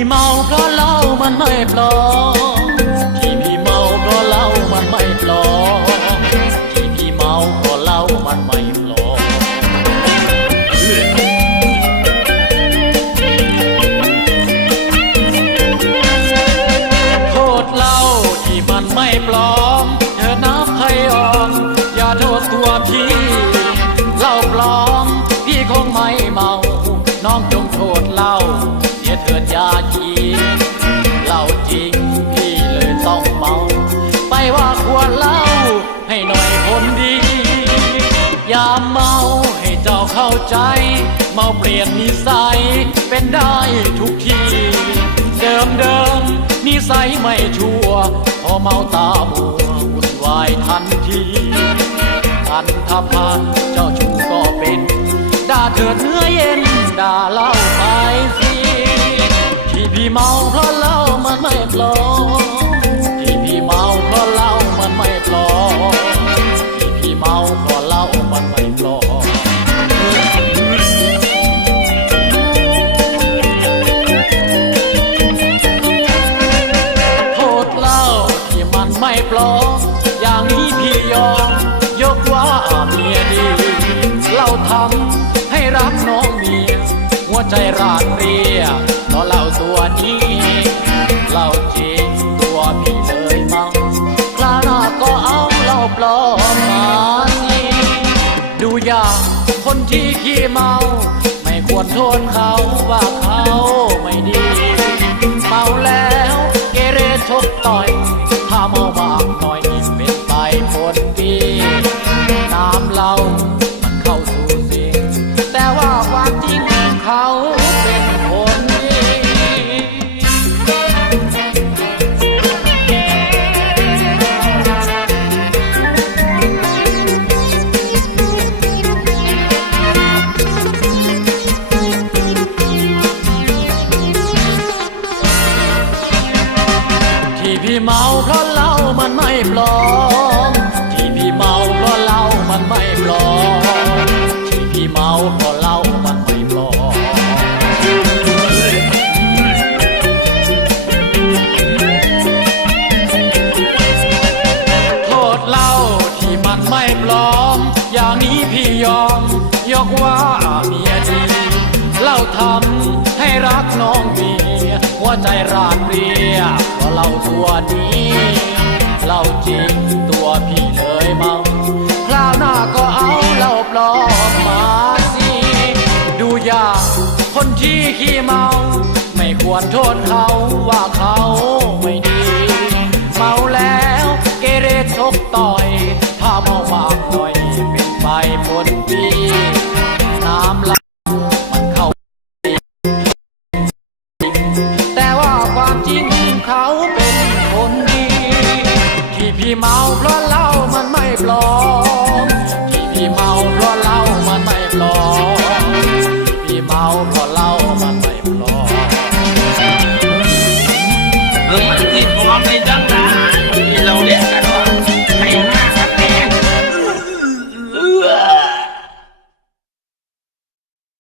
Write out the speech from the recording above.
่เมาเพราะเหล้ามันไม่ปลอม ยาจีเหล่าจริงพี่เลยต้องเมา ไปว่าควรเล่าให้หน่อยคนดี อย่าเมาให้เจ้าเข้าใจ เมาเปลี่ยนนิสัยเป็นได้ทุกที เดิมเดิมนิสัยไม่ชั่ว พอเมาตาบัววุ่นวายทันทีทันทพาเจ้าชู้ก็เป็นด่าเถิดเนื้อเย็นด่าเล่าไป เมาเพราะเหล้ามันไม่ปลอมที่พี่เมาเพราะเหล้ามันไม่ปลอมที่พี่เมาเพราะเหล้ามันไม่ปลอมโทษเหล้าที่มันไม่ปลอมอย่างนี้พี่ยอมยกว่าเมียดีเหล้าทำให้รักน้องเมียหัวใจราดเรี ย่างคนที่ขี้เมา ไม่ควรโทษเขาว่าเขาไม่ดี เมาแล้ว ที่พี่เมาเพราะเหล้ามันไม่ปลอม ที่พี่เมาเพราะเหล้ามันไม่ปลอม ที่พี่เมาเพราะเหล้ามันไม่ปลอม โทษเหล้าที่มันไม่ปลอม อย่างนี้พี่ยอม ยกว่าเมียดีเหล้าทำให้รักน้องเมียหัวใจราดเรีย เล่าตัวนี้เล่าจริงตัวพี่เลยเมาคราวหน้าก็เอาเล่าปลอมมาสิดูอย่างคนที่ขี้เมา ไม่ควรโทษเขาว่าเขา พี่เมาเพราะเล่ามันไม่ปลอม